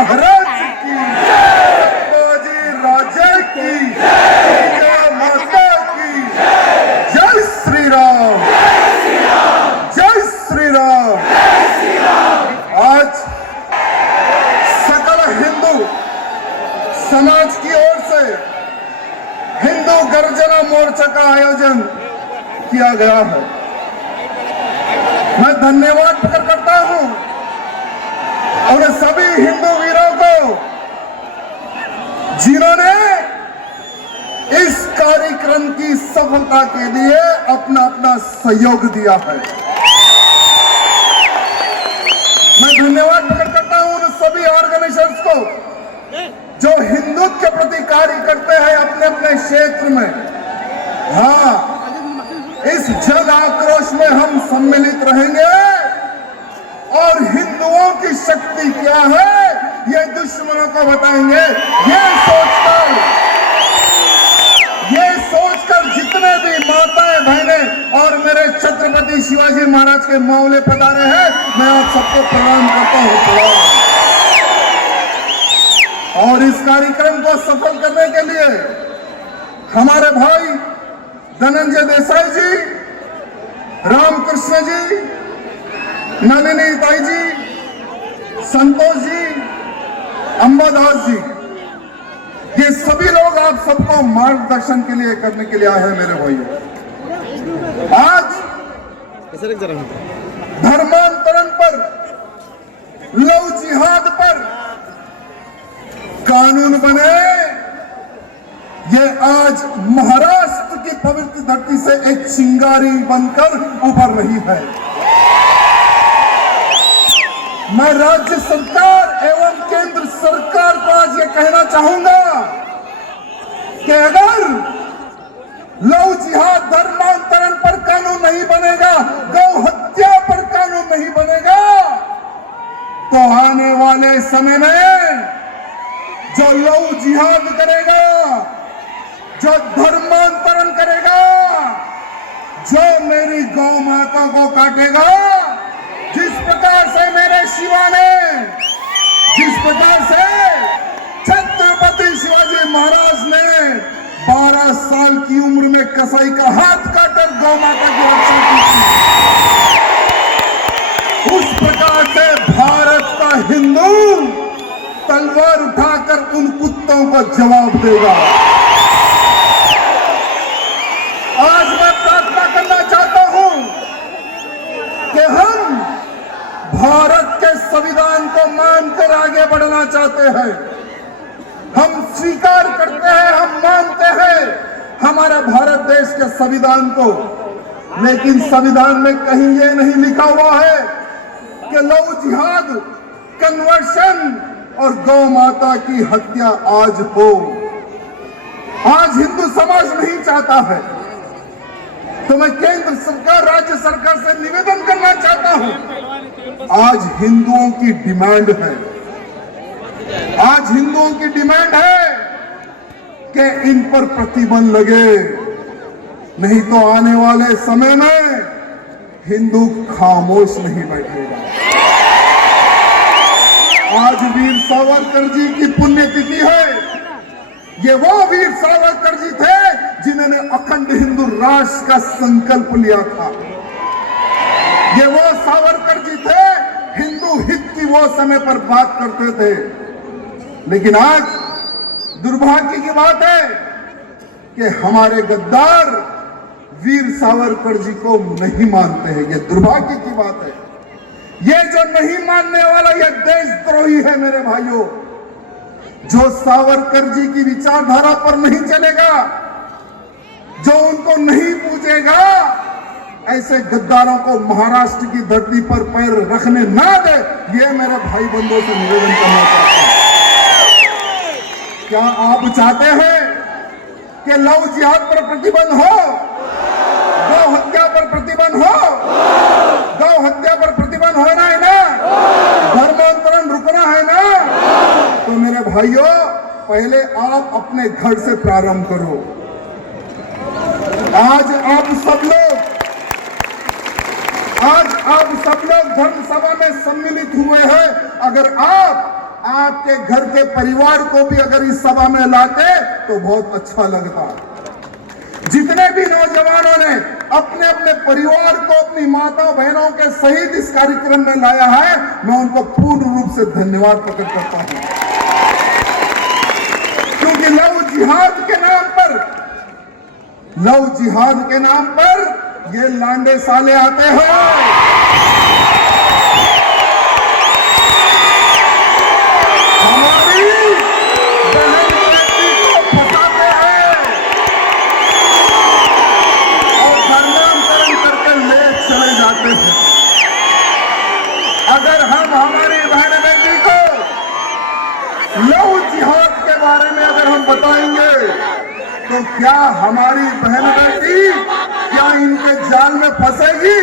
महाराज की, शिवाजी राजा की, जय माता की, जय श्री राम, जय श्री राम। आज सकल हिंदू समाज की ओर से हिंदू गर्जना मोर्चा का आयोजन किया गया है। मैं धन्यवाद प्रकट करता हूं और सभी हिंदू वीरों को जिन्होंने इस कार्यक्रम की सफलता के लिए अपना अपना सहयोग दिया है। मैं धन्यवाद प्रकट करता हूं उन सभी ऑर्गेनाइजर्स को जो हिंदुत्व के प्रति कार्य करते हैं अपने अपने क्षेत्र में। हाँ, इस जन आक्रोश में हम सम्मिलित रहेंगे और हिंदुओं की शक्ति क्या है ये दुश्मनों को बताएंगे। ये सोचकर जितने भी माताएं बहनें और मेरे छत्रपति शिवाजी महाराज के मावले पधारे हैं, मैं आप सबको प्रणाम करता हूं। प्रणाम। और इस कार्यक्रम को सफल करने के लिए हमारे भाई धनंजय देसाई जी, रामकृष्ण जी, नलिनी ताई जी, संतोष जी, अंबादास जी, ये सभी लोग आप सबको मार्गदर्शन के लिए करने के लिए आए हैं मेरे भाइयों। आज धर्मांतरण पर, लव जिहाद पर कानून बने, ये आज महाराष्ट्र की पवित्र धरती से एक चिंगारी बनकर उभर रही है। मैं राज्य सरकार एवं केंद्र सरकार को आज ये कहना चाहूंगा कि अगर लव जिहाद धर्मांतरण पर कानून नहीं बनेगा, गौ हत्या पर कानून नहीं बनेगा, तो आने वाले समय में जो लव जिहाद करेगा, जो धर्मांतरण करेगा, जो मेरी गौ माता को काटेगा, जिस प्रकार से मेरे शिवा ने, जिस प्रकार से छत्रपति शिवाजी महाराज ने 12 साल की उम्र में कसाई का हाथ काटकर गौ माता की रक्षा की थी, उस प्रकार से भारत का हिंदू तलवार उठाकर उन कुत्तों को जवाब देगा। आज मैं प्रार्थना करना चाहता हूं कि हम भारत के संविधान को मानकर आगे बढ़ना चाहते हैं। हम स्वीकार करते हैं, हम मानते हैं हमारे भारत देश के संविधान को, लेकिन संविधान में कहीं ये नहीं लिखा हुआ है कि लव जिहाद, कन्वर्शन और गौ माता की हत्या आज हो। आज हिंदू समाज नहीं चाहता है, तो मैं केंद्र सरकार, राज्य सरकार से निवेदन करना चाहता हूं, आज हिंदुओं की डिमांड है, आज हिंदुओं की डिमांड है कि इन पर प्रतिबंध लगे, नहीं तो आने वाले समय में हिंदू खामोश नहीं बैठेगा। आज वीर सावरकर जी की पुण्यतिथि है। ये वो वीर सावरकर जी थे जिन्होंने अखंड हिंदू राष्ट्र का संकल्प लिया था। ये वो सावरकर जी थे हिंदू हित की वो समय पर बात करते थे, लेकिन आज दुर्भाग्य की बात है कि हमारे गद्दार वीर सावरकर जी को नहीं मानते हैं। ये दुर्भाग्य की बात है। ये जो नहीं मानने वाला ये देशद्रोही है मेरे भाइयों। जो सावरकर जी की विचारधारा पर नहीं चलेगा, जो उनको नहीं पूछेगा, ऐसे गद्दारों को महाराष्ट्र की धरती पर पैर रखने ना दे, ये मेरे भाई बंधुओं से निवेदन करना चाहता हूं। क्या आप चाहते हैं कि लव जिहाद पर प्रतिबंध हो, गौ हत्या पर प्रतिबंध हो? गौ हत्या पर प्रतिबंध होना है ना, धर्मांतरण रुकना है ना? तो मेरे भाइयों, पहले आप अपने घर से प्रारंभ करो। आज आप सब लोग धर्म सभा में सम्मिलित हुए हैं। अगर आप आपके घर के परिवार को भी अगर इस सभा में लाते तो बहुत अच्छा लगता। जितने भी नौजवानों ने अपने अपने परिवार को, अपनी माता बहनों के सहित इस कार्यक्रम में लाया है, मैं उनको पूर्ण रूप से धन्यवाद प्रकट करता हूं। क्योंकि लव जिहाद के नाम पर ये लांडे साले आते हैं, हमारी बहन बेटी को फंसाते हैं और धर्मांतरण करके ले चले जाते हैं। अगर हम हमारी बहन बेटी को लव जिहाद के बारे में अगर हम बताएंगे तो क्या हमारी बहन बेटी क्या इनके जाल में फंसेगी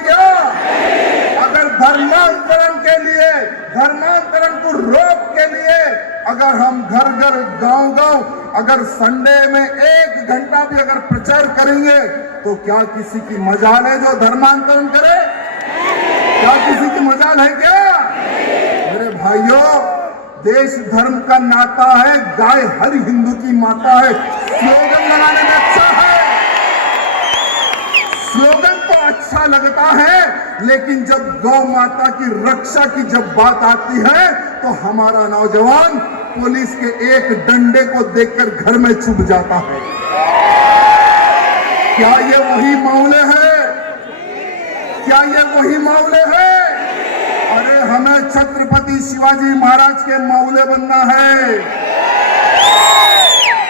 क्या? अगर धर्मांतरण के लिए, धर्मांतरण को रोक के लिए अगर हम घर घर, गांव गांव अगर संडे में 1 घंटा भी अगर प्रचार करेंगे तो क्या किसी की मजाल है जो धर्मांतरण करे? क्या किसी की मजाल है क्या? मेरे भाइयों, देश धर्म का नाता है, गाय हर हिंदू की माता है। स्लोगन लगाने में अच्छा है, स्लोगन तो अच्छा लगता है, लेकिन जब गौ माता की रक्षा की जब बात आती है तो हमारा नौजवान पुलिस के एक डंडे को देखकर घर में छुप जाता है। क्या ये वही मामले है? क्या ये वही मामले है? अरे हमें छत्रपति शिवाजी महाराज के मौले बनना है,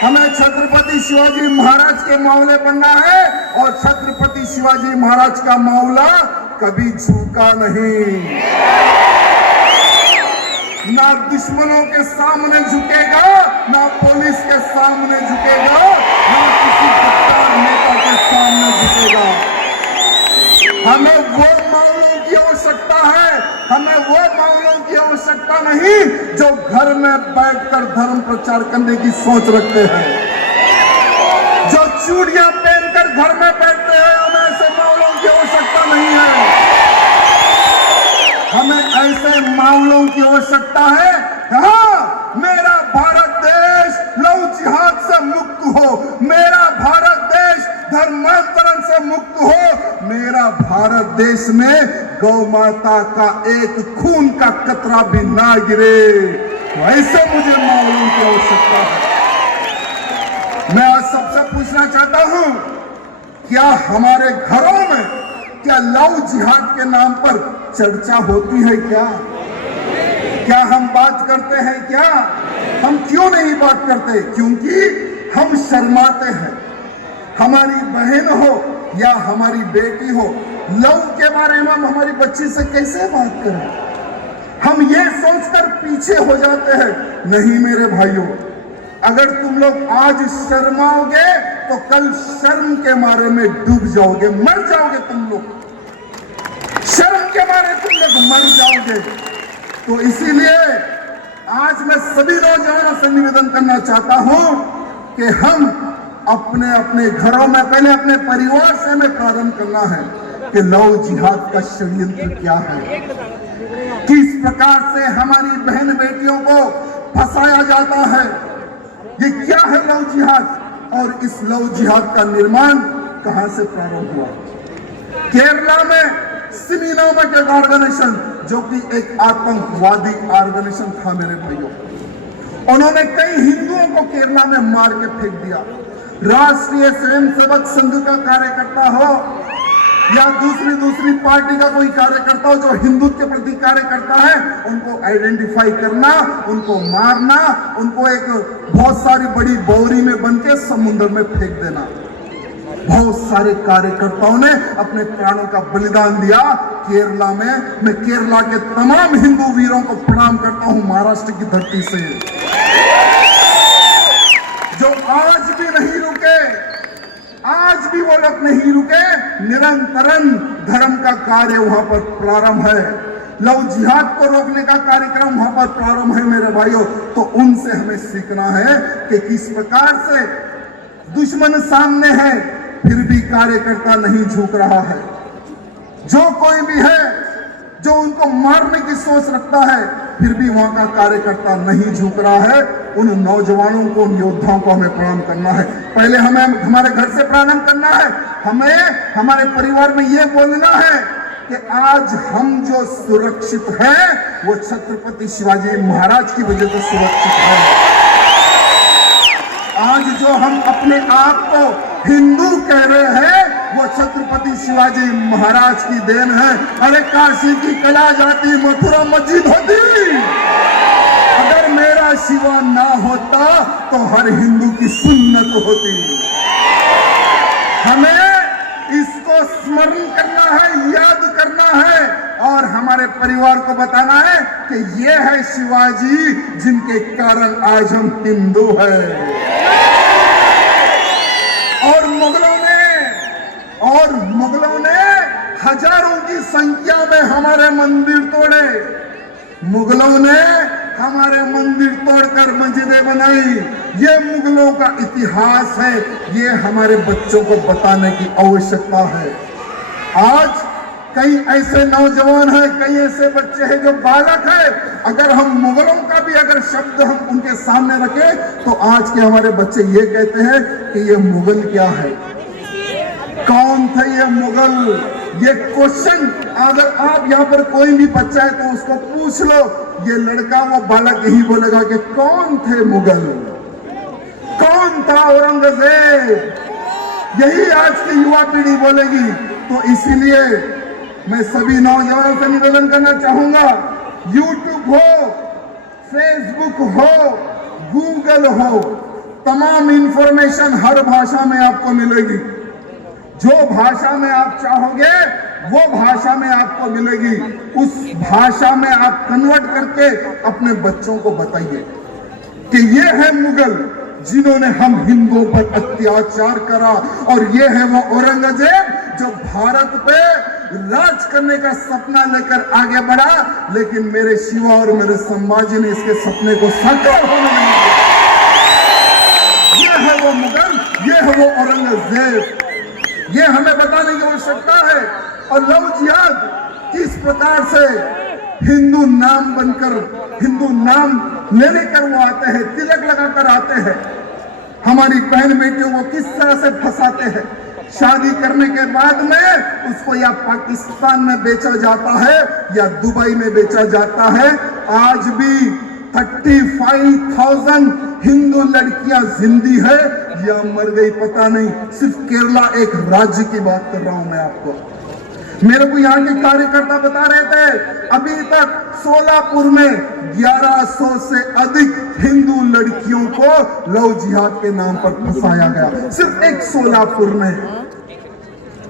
हमें छत्रपति शिवाजी महाराज के मौले बनना है। और छत्रपति शिवाजी महाराज का मौला कभी झुका नहीं, ना दुश्मनों के सामने झुकेगा, ना पुलिस के सामने झुकेगा, ना किसी गद्दार नेता के सामने झुकेगा। हमें वो मामलों की आवश्यकता है, हमें वो मामलों की आवश्यकता नहीं जो घर में बैठकर धर्म प्रचार करने की सोच रखते हैं, जो चूड़ियां पहनकर घर में बैठते हैं। हमें ऐसे मामलों की आवश्यकता नहीं है, हमें ऐसे मामलों की आवश्यकता है। हाँ, मेरा भारत देश लव जिहाद से मुक्त हो, मेरा भारत देश धर्मांतरण से मुक्त हो, मेरा भारत देश में गौ माता का एक खून का कतरा भी ना गिरे। तो ऐसे मुझे मामलों की आवश्यकता है। मैं आज सबसे पूछना चाहता हूं, क्या हमारे घरों में क्या लव जिहाद के नाम पर चर्चा होती है? क्या हम बात करते हैं? क्या हम क्यों नहीं बात करते? क्योंकि हम शर्माते हैं। हमारी बहन हो या हमारी बेटी हो, लव के बारे में हम हमारी बच्ची से कैसे बात करें? हम ये सोचकर पीछे हो जाते हैं। नहीं मेरे भाइयों, अगर तुम लोग आज शर्माओगे तो कल शर्म के मारे में डूब जाओगे, मर जाओगे तुम लोग। शर्म के मारे तुम लोग मर जाओगे। तो इसीलिए आज मैं सभी नौजवानों से निवेदन करना चाहता हूं कि हम अपने अपने घरों में, पहले अपने परिवार से हमें प्रारंभ करना है कि लव जिहाद का षड्यंत्र क्या है, किस प्रकार से हमारी बहन बेटियों को फंसाया जाता है, ये क्या है लव जिहाद, और इस लव जिहाद का निर्माण कहां से प्रारंभ हुआ। केरला में सिमी नामक एक ऑर्गेनाइजेशन, जो कि एक आतंकवादी ऑर्गेनाइजेशन था मेरे भाइयों, उन्होंने कई हिंदुओं को केरला में मार के फेंक दिया। राष्ट्रीय स्वयंसेवक संघ का कार्यकर्ता हो या दूसरी पार्टी का कोई कार्यकर्ता हो जो हिंदुत्व के प्रति कार्य करता है, उनको आइडेंटिफाई करना, उनको मारना, उनको एक बहुत सारी बड़ी बोरी में बन के समुद्र में फेंक देना। बहुत सारे कार्यकर्ताओं ने अपने प्राणों का बलिदान दिया केरला में। मैं केरला के तमाम हिंदू वीरों को प्रणाम करता हूं महाराष्ट्र की धरती से, जो आज भी नहीं रुके, आज भी वो लोग नहीं रुके। निरंतरन धर्म का कार्य वहां पर प्रारंभ है, लव जिहाद को रोकने का कार्यक्रम वहां पर प्रारंभ है मेरे भाइयों। तो उनसे हमें सीखना है कि किस प्रकार से दुश्मन सामने है फिर भी कार्यकर्ता नहीं झुक रहा है। जो कोई भी है जो उनको मारने की सोच रखता है, फिर भी वहां का कार्यकर्ता नहीं झुक रहा है। उन नौजवानों को, उन योद्धाओं को हमें प्रणाम करना है। पहले हमें हमारे घर से प्रणाम करना है। हमें हमारे परिवार में ये बोलना है कि आज हम जो सुरक्षित हैं वो छत्रपति शिवाजी महाराज की वजह से सुरक्षित है। आज जो हम अपने आप को हिंदू कह रहे हैं वो छत्रपति शिवाजी महाराज की देन है। अरे काशी की कला जाती, मथुरा मस्जिद होती, अगर मेरा शिवा ना होता तो हर हिंदू की सुन्नत होती। हमें इसको स्मरण करना है, याद करना है और हमारे परिवार को बताना है कि ये है शिवाजी जिनके कारण आज हम हिंदू हैं। और मुगलों ने हजारों की संख्या में हमारे मंदिर तोड़े। मुगलों ने हमारे मंदिर तोड़कर मस्जिदें बनाई। ये मुगलों का इतिहास है, ये हमारे बच्चों को बताने की आवश्यकता है। आज कई ऐसे नौजवान हैं, कई ऐसे बच्चे हैं जो बालक है, अगर हम मुगलों का भी अगर शब्द हम उनके सामने रखें तो आज के हमारे बच्चे ये कहते हैं कि ये मुगल क्या है, कौन थे ये मुगल। ये क्वेश्चन अगर आप यहाँ पर कोई भी बच्चा है तो उसको पूछ लो, ये लड़का वो बालक यही बोलेगा कि कौन थे मुगल, कौन था औरंगजेब, यही आज की युवा पीढ़ी बोलेगी। तो इसीलिए मैं सभी नौजवानों से निवेदन करना चाहूंगा, यूट्यूब हो, फेसबुक हो, गूगल हो, तमाम इंफॉर्मेशन हर भाषा में आपको मिलेगी। जो भाषा में आप चाहोगे वो भाषा में आपको मिलेगी। उस भाषा में आप कन्वर्ट करके अपने बच्चों को बताइए कि ये है मुगल जिन्होंने हम हिंदुओं पर अत्याचार करा, और ये है वो औरंगजेब जो भारत पे राज करने का सपना लेकर आगे बढ़ा, लेकिन मेरे शिवा और मेरे संभाजी ने इसके सपने को साकार होने नहीं दिया। ये है वो मुगल, ये है वो औरंगजेब, ये हमें बताने की आवश्यकता है। और लव जिहाद किस प्रकार से हिंदू नाम बनकर, हिंदू नाम लेने कर वो आते हैं, तिलक लगाकर आते हैं, हमारी बहन बेटियों को किस तरह से फंसाते हैं। शादी करने के बाद में उसको या पाकिस्तान में बेचा जाता है या दुबई में बेचा जाता है। आज भी 35,000 हिंदू लड़कियां जिंदी है या मर गई पता नहीं। सिर्फ केरला एक राज्य की बात कर रहा हूं मैं आपको। मेरे को यहाँ के कार्यकर्ता बता रहे थे अभी तक सोलापुर में 1100 से अधिक हिंदू लड़कियों को लव जिहाद के नाम पर फंसाया गया, सिर्फ एक सोलापुर में।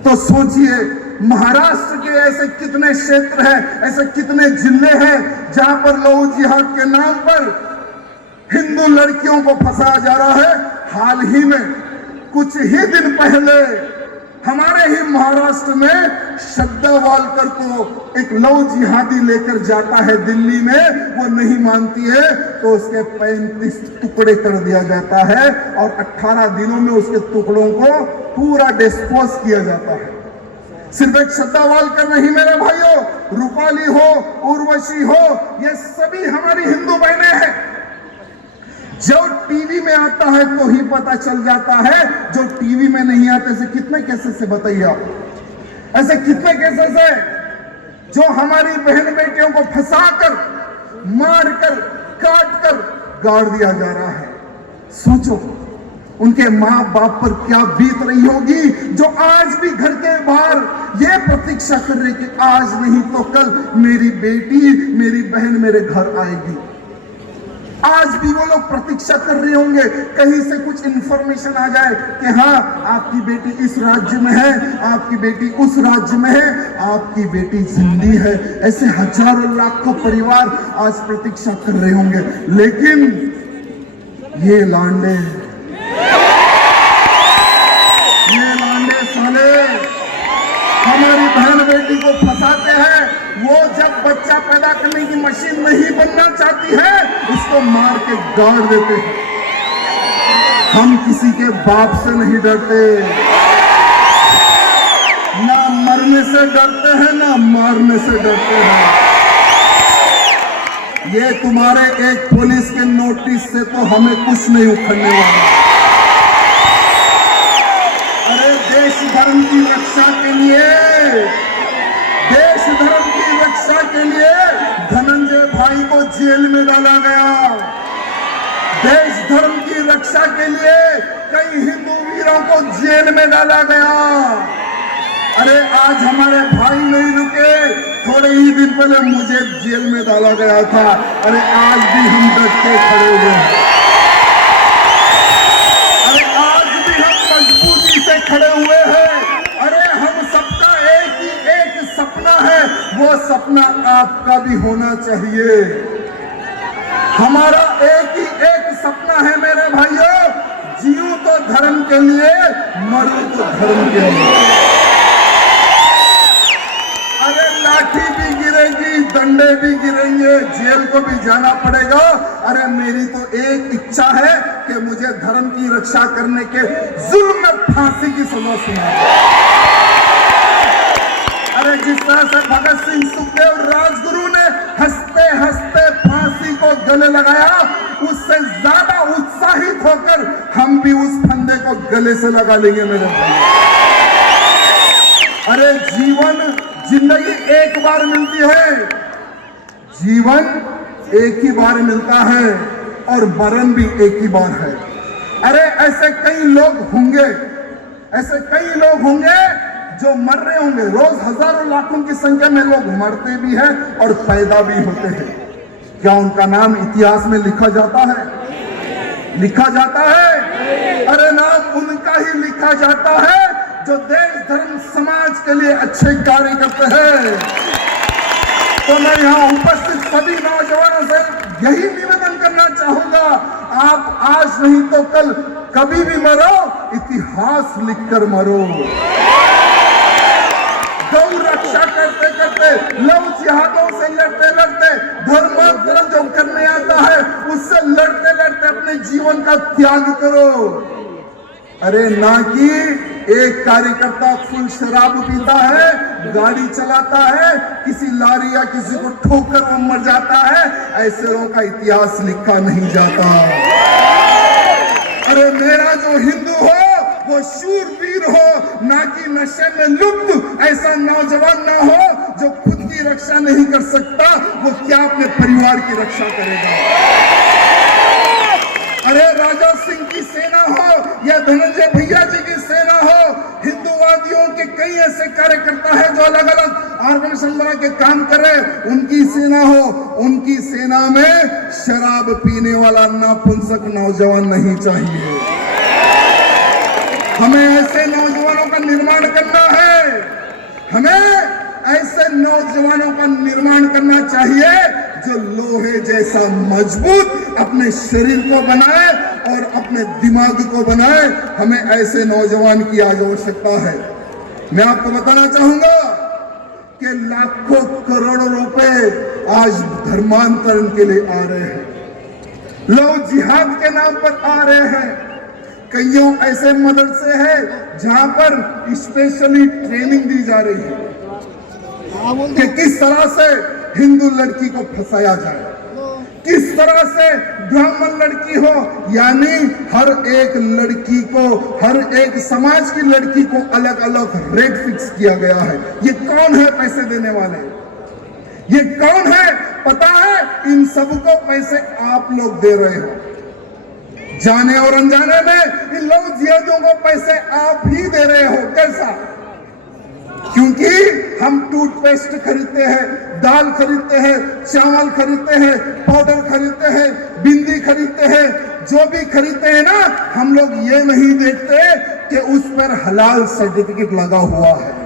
तो सोचिए महाराष्ट्र के ऐसे कितने क्षेत्र हैं, ऐसे कितने जिले हैं जहां पर लव जिहाद के नाम पर हिंदू लड़कियों को फंसाया जा रहा है। हाल ही में कुछ ही दिन पहले हमारे ही महाराष्ट्र में श्रद्धा वालकर को एक लव जिहादी लेकर जाता है दिल्ली में, वो नहीं मानती है तो उसके 35 टुकड़े कर दिया जाता है और 18 दिनों में उसके टुकड़ों को पूरा डिस्पोज किया जाता है। सिर्फ एक श्रद्धा वालकर नहीं मेरे भाइयों, रूपाली हो, उर्वशी हो, ये सभी हमारी हिंदू बहनें हैं। जो टीवी में आता है तो ही पता चल जाता है, जो टीवी में नहीं आते। ऐसे कितने केसेस से बताइए आप, ऐसे कितने केसेस है जो हमारी बहन बेटियों को फंसाकर, मारकर, काटकर गाड़ दिया जा रहा है। सोचो उनके माँ बाप पर क्या बीत रही होगी, जो आज भी घर के बाहर ये प्रतीक्षा कर रहे कि आज नहीं तो कल मेरी बेटी, मेरी बहन मेरे घर आएगी। आज भी वो लोग प्रतीक्षा कर रहे होंगे कहीं से कुछ इंफॉर्मेशन आ जाए कि हाँ आपकी बेटी इस राज्य में है, आपकी बेटी उस राज्य में है, आपकी बेटी जिंदी है। ऐसे हजारों लाखों परिवार आज प्रतीक्षा कर रहे होंगे। लेकिन ये लांडे साले हमारी बहन बेटी को फंसाते हैं। वो जब बच्चा पैदा करने की मशीन नहीं बनना चाहती है उसको मार के गाड़ देते हैं। हम किसी के बाप से नहीं डरते, ना मरने मारने से डरते हैं ना मारने से डरते हैं। ये तुम्हारे एक पुलिस के नोटिस से तो हमें कुछ नहीं उखड़ने वाला। अरे देश धर्म की रक्षा के लिए, देश धर्म की रक्षा के लिए धनंजय भाई को जेल में डाला गया। देश धर्म की रक्षा के लिए कई हिंदू वीरों को जेल में डाला गया। अरे आज हमारे भाई नहीं रुके, थोड़े ही दिन पहले मुझे जेल में डाला गया था। अरे आज भी हम डट के खड़े हुए हैं। अरे आज भी हम मजबूती से खड़े हुए हैं। अरे हम सबका एक ही एक सपना है, वो सपना आपका भी होना चाहिए। हमारा एक ही एक सपना है मेरे भाइयों, जीऊं तो धर्म के लिए, मरूं तो धर्म के लिए। अरे लाठी भी गिरेगी, डंडे भी गिरेंगे, जेल को भी जाना पड़ेगा। अरे मेरी तो एक इच्छा है कि मुझे धर्म की रक्षा करने के जुल्म में फांसी की सजा सुना। अरे जिस तरह से भगत सिंह, सुखदेव, राजगुरु ने हंसते हंसते फांसी को गले लगाया, उससे ज्यादा उत्साहित होकर हम भी उस फंदे को गले से लगा लेंगे मेरे भाई। अरे जिंदगी एक बार मिलती है, जीवन एक ही बार मिलता है और मरण भी एक ही बार है। अरे ऐसे कई लोग होंगे, ऐसे कई लोग होंगे जो मर रहे होंगे। रोज हजारों लाखों की संख्या में लोग मरते भी हैं और पैदा भी होते हैं। क्या उनका नाम इतिहास में लिखा जाता है? लिखा जाता है? अरे नाम उनका ही लिखा जाता है जो देश धर्म समाज के लिए अच्छे कार्य करते हैं। तो मैं यहाँ उपस्थित सभी नौजवानों से यही निवेदन करना चाहूंगा, आप आज नहीं तो कल कभी भी मरो, इतिहास लिखकर मरो। गौ रक्षा करते करते, लव जिहादों से लड़ते लड़ते, धर्मांतरण जो करने आता है उससे लड़ते लड़ते अपने जीवन का त्याग करो। अरे ना कि एक कार्यकर्ता फुल शराब पीता है, गाड़ी चलाता है, किसी लारी या किसी को ठोकर वो मर जाता है, ऐसे लोगों का इतिहास लिखा नहीं जाता। अरे मेरा जो हिंदू हो वो शूरवीर हो, ना कि नशे में लुप्त ऐसा नौजवान ना हो जो खुद की रक्षा नहीं कर सकता, वो क्या अपने परिवार की रक्षा करेगा। अरे राजा सिंह की सेना हो या धनंजय भैया जी की सेना हो, हिंदूवादियों के कई ऐसे कार्यकर्ता है जो अलग अलग ऑर्गेनाइजेशन बना के काम कर रहे, उनकी सेना हो, उनकी सेना में शराब पीने वाला नापुंसक नौजवान नहीं चाहिए। हमें ऐसे नौजवानों का निर्माण करना है। हमें ऐसे नौजवानों का निर्माण करना चाहिए जो लोहे जैसा मजबूत अपने शरीर को बनाए और अपने दिमाग को बनाए। हमें ऐसे नौजवान की आज आवश्यकता है। मैं आपको बताना चाहूंगा कि लाखों करोड़ों रुपए आज धर्मांतरण के लिए आ रहे हैं, लोग जिहाद के नाम पर आ रहे हैं। कईयों ऐसे मदरसे हैं जहां पर स्पेशली ट्रेनिंग दी जा रही है कि किस तरह से हिंदू लड़की को फंसाया जाए, किस तरह से ब्राह्मण लड़की हो, यानी हर एक लड़की को, हर एक समाज की लड़की को अलग अलग रेट फिक्स किया गया है। ये कौन है पैसे देने वाले? ये कौन है पता है? इन सबको पैसे आप लोग दे रहे हो। जाने और अनजाने में इन लोग जिहादियों को पैसे आप ही दे रहे हो। कैसा? क्योंकि हम टूथपेस्ट खरीदते हैं, दाल खरीदते हैं, चावल खरीदते हैं, पाउडर खरीदते हैं, बिंदी खरीदते हैं, जो भी खरीदते हैं ना, हम लोग ये नहीं देखते कि उस पर हलाल सर्टिफिकेट लगा हुआ है।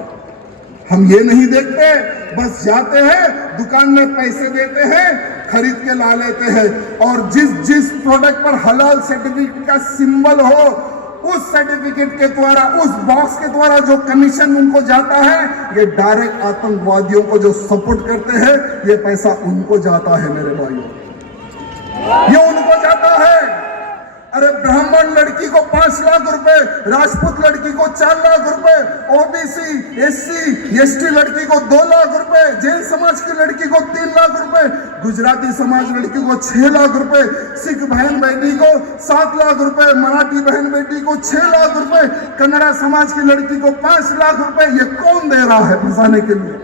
हम ये नहीं देखते, बस जाते हैं दुकान में पैसे देते हैं, खरीद के ला लेते हैं, और जिस प्रोडक्ट पर हलाल सर्टिफिकेट का सिंबल हो, उस सर्टिफिकेट के द्वारा, उस बॉक्स के द्वारा जो कमीशन उनको जाता है, ये डायरेक्ट आतंकवादियों को जो सपोर्ट करते हैं, ये पैसा उनको जाता है मेरे भाइयों, ये उनको जाता है। अरे ब्राह्मण लड़की को 5 लाख रुपए, राजपूत लड़की को 4 लाख रुपए, ओबीसी एससी एसटी लड़की को 2 लाख रुपए, जैन समाज की लड़की को 3 लाख रुपए, गुजराती समाज लड़की को 6 लाख रुपए, सिख बहन बेटी को 7 लाख रुपए, मराठी बहन बेटी को 6 लाख रुपए, कन्नड़ा समाज की लड़की को 5 लाख रुपए। ये कौन दे रहा है फंसाने के लिए?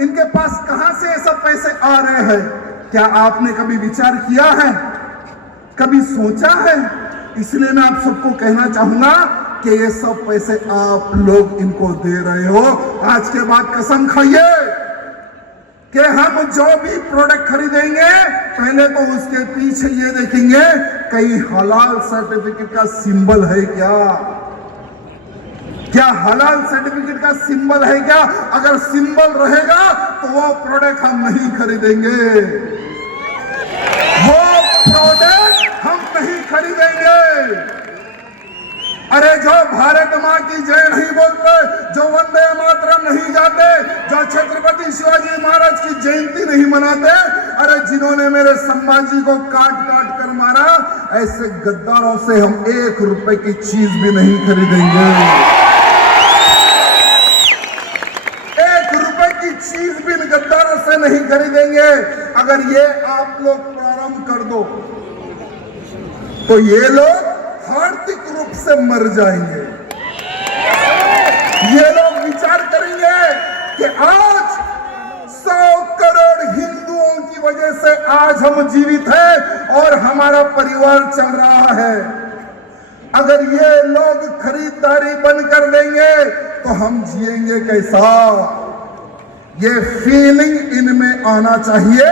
इनके पास कहां से ये सब पैसे आ रहे हैं? क्या आपने कभी विचार किया है, कभी सोचा है? इसलिए मैं आप सबको कहना चाहूंगा कि ये सब पैसे आप लोग इनको दे रहे हो। आज के बाद कसम खाइए कि हम जो भी प्रोडक्ट खरीदेंगे पहले तो उसके पीछे ये देखेंगे कहीं हलाल सर्टिफिकेट का सिंबल है क्या हलाल सर्टिफिकेट का सिंबल है क्या? अगर सिंबल रहेगा तो वो प्रोडक्ट हम नहीं खरीदेंगे, वो प्रोडक्ट हम नहीं खरीदेंगे। अरे जो भारत मां की जय नहीं बोलते, जो वंदे मातरम नहीं गाते, जो छत्रपति शिवाजी महाराज की जयंती नहीं मनाते, अरे जिन्होंने मेरे संभाजी को काट काट कर मारा, ऐसे गद्दारों से हम 1 रुपए की चीज भी नहीं खरीदेंगे, 1 रुपए की चीज भी गद्दारों से नहीं खरीदेंगे। अगर ये आप लोग प्रारंभ कर दो तो ये लोग आर्थिक रूप से मर जाएंगे। ये लोग विचार करेंगे कि आज 100 करोड़ हिंदुओं की वजह से आज हम जीवित हैं और हमारा परिवार चल रहा है। अगर ये लोग खरीदारी बंद कर देंगे तो हम जिएंगे कैसा? ये फीलिंग इनमें आना चाहिए,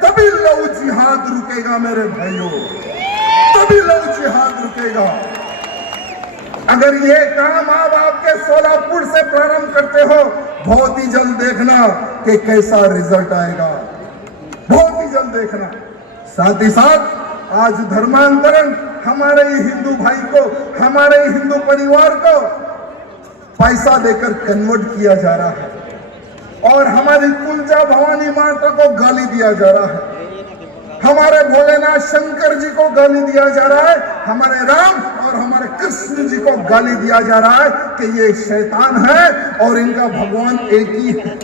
तभी लव जिहाद रुकेगा मेरे भाइयों, तभी लव जिहाद रुकेगा। अगर ये काम आप आपके सोलापुर से प्रारंभ करते हो, बहुत ही जल्द देखना कि कैसा रिजल्ट आएगा, बहुत ही जल्द देखना। साथ ही साथ आज धर्मांतरण हमारे ही हिंदू भाई को, हमारे ही हिंदू परिवार को पैसा देकर कन्वर्ट किया जा रहा है और हमारी कुलजा भवानी माता को गाली दिया जा रहा है, हमारे भोलेनाथ शंकर जी को गाली दिया जा रहा है, हमारे राम और हमारे कृष्ण जी को गाली दिया जा रहा है कि ये शैतान है और इनका भगवान एक ही है,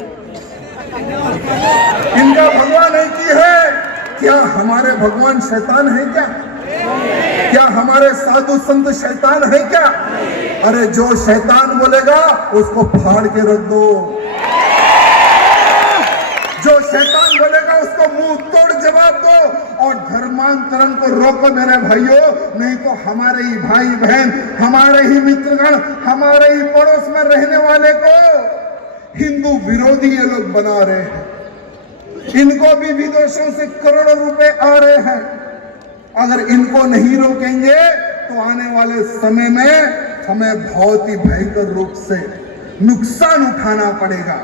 इनका भगवान एक ही है। क्या हमारे भगवान शैतान है क्या? क्या हमारे साधु संत शैतान है क्या? अरे जो शैतान बोलेगा उसको फाड़ के रख दो, जो शैतान बोलेगा उसको मुंह तोड़ जवाब दो और धर्मांतरण को रोको मेरे भाइयों, नहीं तो हमारे ही भाई बहन, हमारे ही मित्रगण, हमारे ही पड़ोस में रहने वाले को हिंदू विरोधी ये लोग बना रहे हैं। इनको भी विदेशों से करोड़ों रुपए आ रहे हैं। अगर इनको नहीं रोकेंगे तो आने वाले समय में हमें बहुत ही भयंकर रूप से नुकसान उठाना पड़ेगा।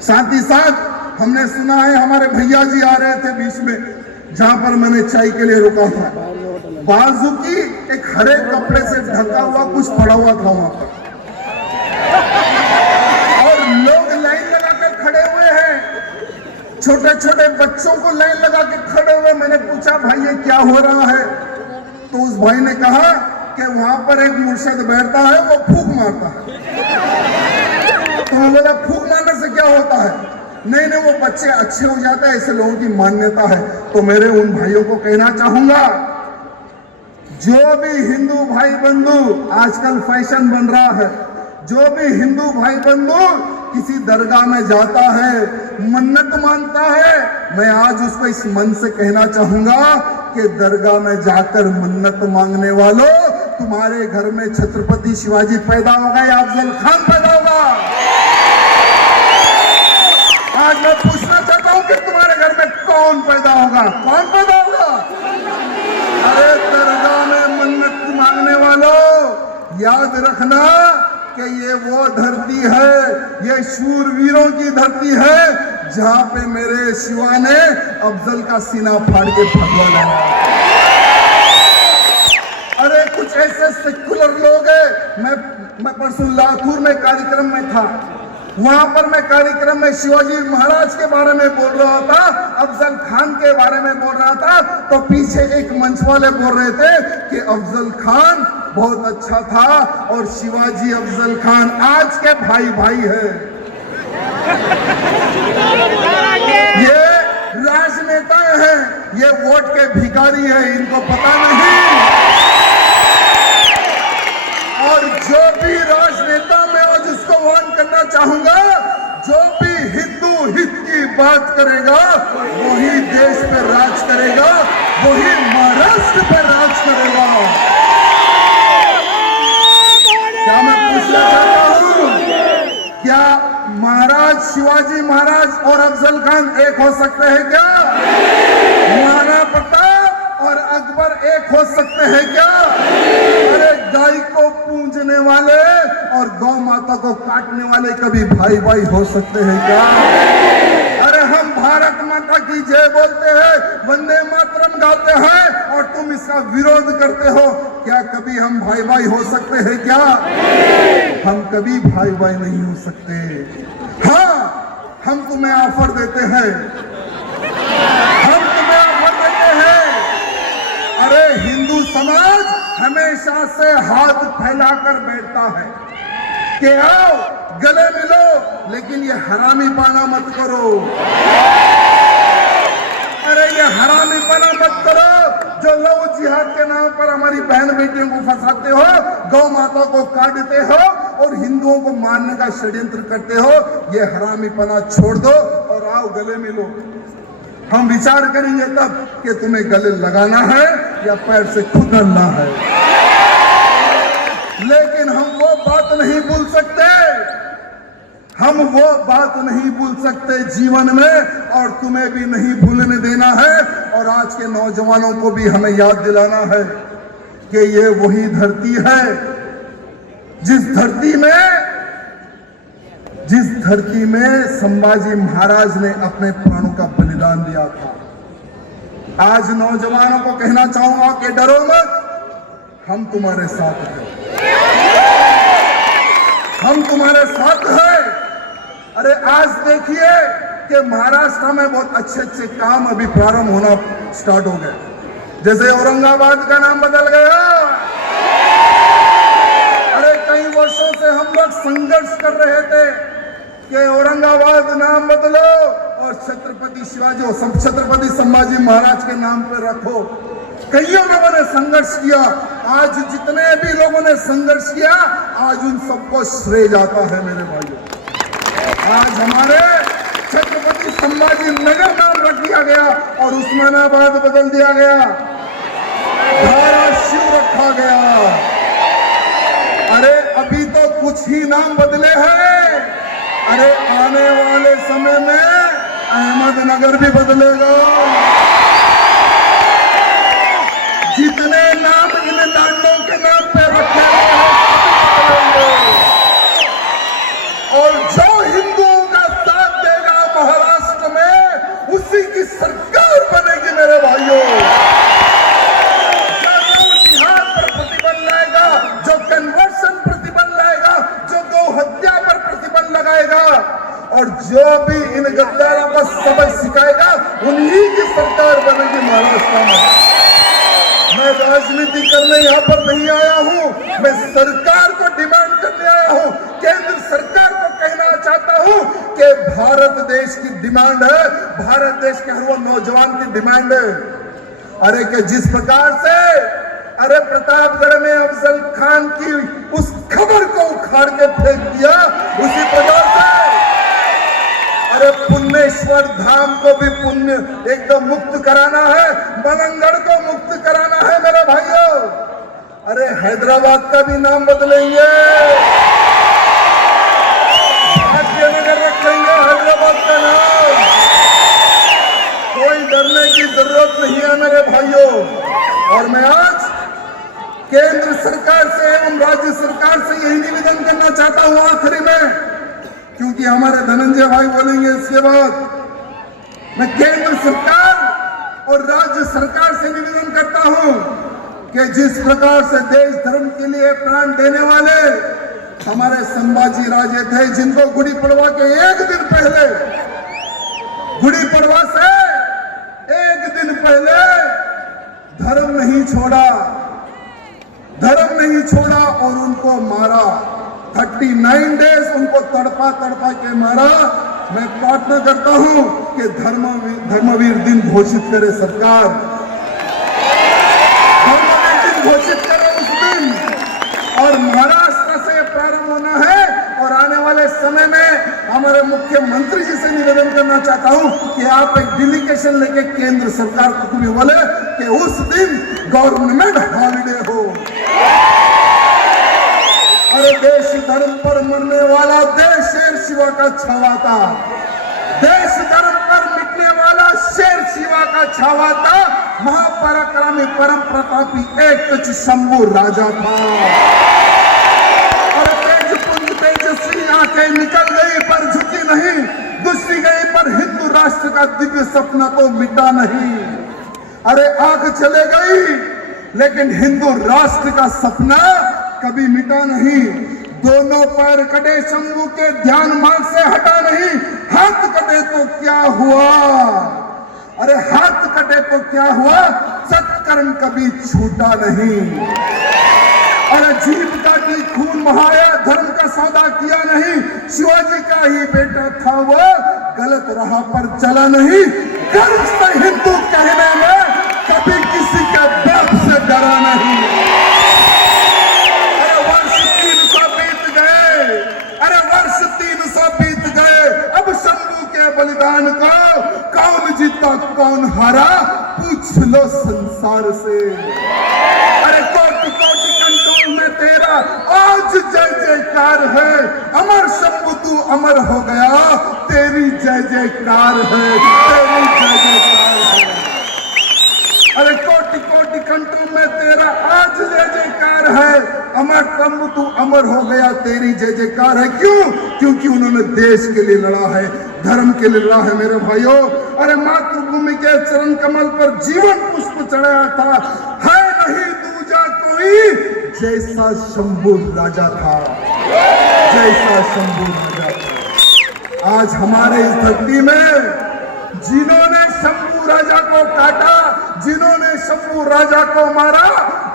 साथ ही साथ हमने सुना है हमारे भैया जी आ रहे थे बीच में, जहां पर मैंने चाय के लिए रुका था, बाजू की एक हरे कपड़े से ढका हुआ कुछ पड़ा हुआ था वहां पर और लोग लाइन लगा कर खड़े हुए हैं, छोटे छोटे बच्चों को लाइन लगा के खड़े हुए। मैंने पूछा भाई ये क्या हो रहा है? तो उस भाई ने कहा कि वहां पर एक मुर्शिद बैठता है, वो फूंक मारता है। तो मैं बोला फूंक मारने से क्या होता है? नहीं नहीं, वो बच्चे अच्छे हो जाते हैं, ऐसे लोगों की मान्यता है। तो मेरे उन भाइयों को कहना चाहूंगा, जो भी हिंदू भाई बंधु, आजकल फैशन बन रहा है, जो भी हिंदू भाई बंधु किसी दरगाह में जाता है, मन्नत मांगता है, मैं आज उसको इस मन से कहना चाहूंगा कि दरगाह में जाकर मन्नत मांगने वालों, तुम्हारे घर में छत्रपति शिवाजी पैदा होगा या अफजल खान पैदा होगा? आज मैं पूछना चाहता हूं कि तुम्हारे घर में कौन पैदा होगा? कौन पैदा होगा? अरे दरगाह में मन्नत मांगने वालों, याद रखना कि ये वो धरती है, ये शूरवीरों की धरती है, जहां पे मेरे शिवा ने अफजल का सीना फाड़ के भगवा लाया। अरे कुछ ऐसे सेक्युलर लोग हैं, मैं परसों लातूर में कार्यक्रम में था, वहां पर मैं कार्यक्रम में शिवाजी महाराज के बारे में बोल रहा था, अफजल खान के बारे में बोल रहा था, तो पीछे एक मंच वाले बोल रहे थे कि अफजल खान बहुत अच्छा था और शिवाजी अफजल खान आज के भाई भाई है। ये राजनेता हैं, ये वोट के भिखारी है, इनको पता नहीं। और जो भी राजनेता मैं आज उसको वार्न करना चाहूंगा, जो भी हिंदू हित की बात करेगा वही देश पे राज करेगा, वही महाराष्ट्र पे राज करेगा। क्या मैं पूछना चाहता हूं, क्या महाराज शिवाजी महाराज और अफजल खान एक हो सकते हैं क्या? महाराणा प्रताप और अकबर एक हो सकते हैं क्या? अरे गाय को पूजने वाले और गौ माता को काटने वाले कभी भाई भाई हो सकते हैं क्या? अरे हम भारत माता की जय बोलते हैं, वंदे मातरम गाते हैं और तुम इसका विरोध करते हो, क्या कभी हम भाई भाई हो सकते हैं क्या? हम कभी भाई भाई नहीं हो सकते। हाँ, हम तुम्हें ऑफर देते हैं, हम तुम्हें ऑफर देते हैं। अरे हिंदू समाज हमेशा से हाथ फैलाकर बैठता है कि आओ गले मिलो, लेकिन ये हरामी पाना मत करो। अरे ये हरामी पाना मत करो जो लव जिहाद के नाम पर हमारी बहन बेटियों को फंसाते हो, गौ माता को काटते हो और हिंदुओं को मारने का षड्यंत्र करते हो। ये हरामी पना छोड़ दो और आओ गले मिलो। हम विचार करेंगे तब कि तुम्हें गले लगाना है या पैर से खुदलना है। लेकिन हम वो बात नहीं भूल सकते, हम वो बात नहीं भूल सकते जीवन में, और तुम्हें भी नहीं भूलने देना है। और आज के नौजवानों को भी हमें याद दिलाना है कि ये वही धरती है जिस धरती में संभाजी महाराज ने अपने प्राणों का बलिदान दिया था। आज नौजवानों को कहना चाहूंगा कि डरो मत, हम तुम्हारे साथ हैं, हम तुम्हारे साथ हैं। अरे आज देखिए कि महाराष्ट्र में बहुत अच्छे अच्छे काम अभी प्रारंभ होना स्टार्ट हो गए, जैसे औरंगाबाद का नाम बदल गया। अरे कई वर्षों से हम लोग संघर्ष कर रहे थे कि औरंगाबाद नाम बदलो और छत्रपति शिवाजी और छत्रपति संभाजी महाराज के नाम पर रखो। कईयों लोगों ने संघर्ष किया, आज जितने भी लोगों ने संघर्ष किया आज उन सबको श्रेय जाता है मेरे भाइयों। आज हमारे छत्रपति संभाजी नगर नाम रख दिया गया और उस्मानाबाद बदल दिया गया, धाराशिव रखा गया। अरे अभी तो कुछ ही नाम बदले हैं, अरे आने वाले समय में अहमदनगर भी बदलेगा। जितने नाम इन लांडों के नाम पे रखे हैं और जो हिंदुओं का साथ देगा महाराष्ट्र में उसी की सरकार बनेगी मेरे भाइयों। जो जिहाद पर प्रतिबंध लाएगा, जो कन्वर्शन प्रतिबंध लाएगा, जो गौ हत्या पर प्रतिबंध लगाएगा और जो भी इन गद्दारों को सबक सिखाएगा उन्हीं की सरकार बनेगी महाराष्ट्र में। मैं राजनीति करने यहाँ पर नहीं आया हूँ, मैं सरकार को डिमांड करने आया हूँ, केंद्र सरकार को कहना चाहता हूँ कि भारत देश की डिमांड है, भारत देश के हर वो नौजवान की डिमांड है। अरे कि जिस प्रकार से अरे प्रतापगढ़ में अफजल खान की उस खबर को उखाड़ के फेंक दिया, उसी प्रकार से अरे पुण्येश्वर धाम को भी पुण्य एकदम मुक्त कराना है, मनंगढ़ को मुक्त कराना है मेरे भाइयों। अरे हैदराबाद का भी नाम बदलेंगे, भाग्यनगर रख लेंगे हैदराबाद का नाम। कोई डरने की जरूरत नहीं है मेरे भाइयों। और मैं आज केंद्र सरकार से एवं राज्य सरकार से यही निवेदन करना चाहता हूं आखिरी में, क्योंकि हमारे धनंजय भाई बोलेंगे इसके बाद। मैं केंद्र सरकार और राज्य सरकार से निवेदन करता हूं कि जिस प्रकार से देश धर्म के लिए प्राण देने वाले हमारे संभाजी राजे थे जिनको गुड़ी पड़वा के एक दिन पहले, गुड़ी पड़वा से एक दिन पहले धर्म नहीं छोड़ा, धर्म नहीं छोड़ा और उनको मारा। 39 डेज उनको तड़पा तड़पा के मारा। मैं प्रार्थना करता हूं कि धर्मवीर दिन घोषित करे सरकार, धर्मवीर दिन घोषित करे उस दिन। और महाराष्ट्र से प्रारंभ होना है और आने वाले समय में हमारे मुख्यमंत्री जी से निवेदन करना चाहता हूं कि आप एक डेलीगेशन लेके केंद्र सरकार को भी बोले कि उस दिन गवर्नमेंट हॉलिडे हो। अरे देश धर्म पर मरने वाला देश शेर शिवा का छावा, देश धर्म पर मिटने वाला शेर शिवा का छावा था। महापराक्रमी परम प्रतापी एक शंभू राजा था। और तेजपुंज तेजस्वी आंखें निकल गई पर झुकी नहीं, दुश्ती गई पर हिंदू राष्ट्र का दिव्य सपना तो मिटा नहीं। अरे आग चले गई लेकिन हिंदू राष्ट्र का सपना कभी मिटा नहीं। दोनों पैर कटे शंभू के ध्यान मार्ग से हटा नहीं। हाथ कटे तो क्या हुआ, अरे हाथ कटे तो क्या हुआ, सत्कर्म कभी छूटा नहीं। अरे जीभ काटी खून बहाया, धर्म का सौदा किया नहीं। शिवाजी का ही बेटा था वो, गलत राह पर चला नहीं। गर्व से हिंदू कहने में कभी किसी के बाप से डरा नहीं। अरे वर्ष 300 बीत गए, अरे वर्ष 300 बीत गए। अब शंभू के बलिदान को कौन जीता कौन हारा पूछ लो संसार से। अरे कोटि कोटि कंठों में तेरा आज जय जयकार है। अमर शंभू तू अमर हो गया, तेरी जय जयकार है, तेरी जय जयकार है। अरे कोटि कोटि कंठों में तेरा आज जय जयकार है। अमर शंभू तू अमर हो गया, तेरी जय जयकार है। क्यों? क्योंकि उन्होंने देश के लिए लड़ा है, धर्म के लिए लड़ा है मेरे भाइयों। अरे मातृभूमि के चरण कमल पर जीवन पुष्प चढ़ाया था। है नहीं दूजा कोई जैसा शंभू राजा था, जैसा शंभू राजा था। आज हमारे इस धरती में जिन्होंने शंभू राजा को काटा, जिन्होंने शंभू राजा को मारा,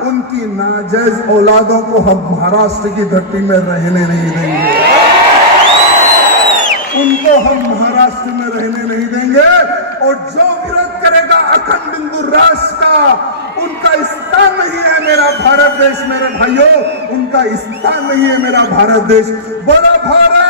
उनकी नाजायज औलादों को हम महाराष्ट्र की धरती में रहने नहीं देंगे। उनको हम महाराष्ट्र में रहने नहीं देंगे। और जो विरोध करेगा अखंड हिंदू राष्ट्र का, उनका स्थान नहीं है मेरा भारत देश। मेरे भाइयों, उनका स्थान नहीं है मेरा भारत देश। बोला भारत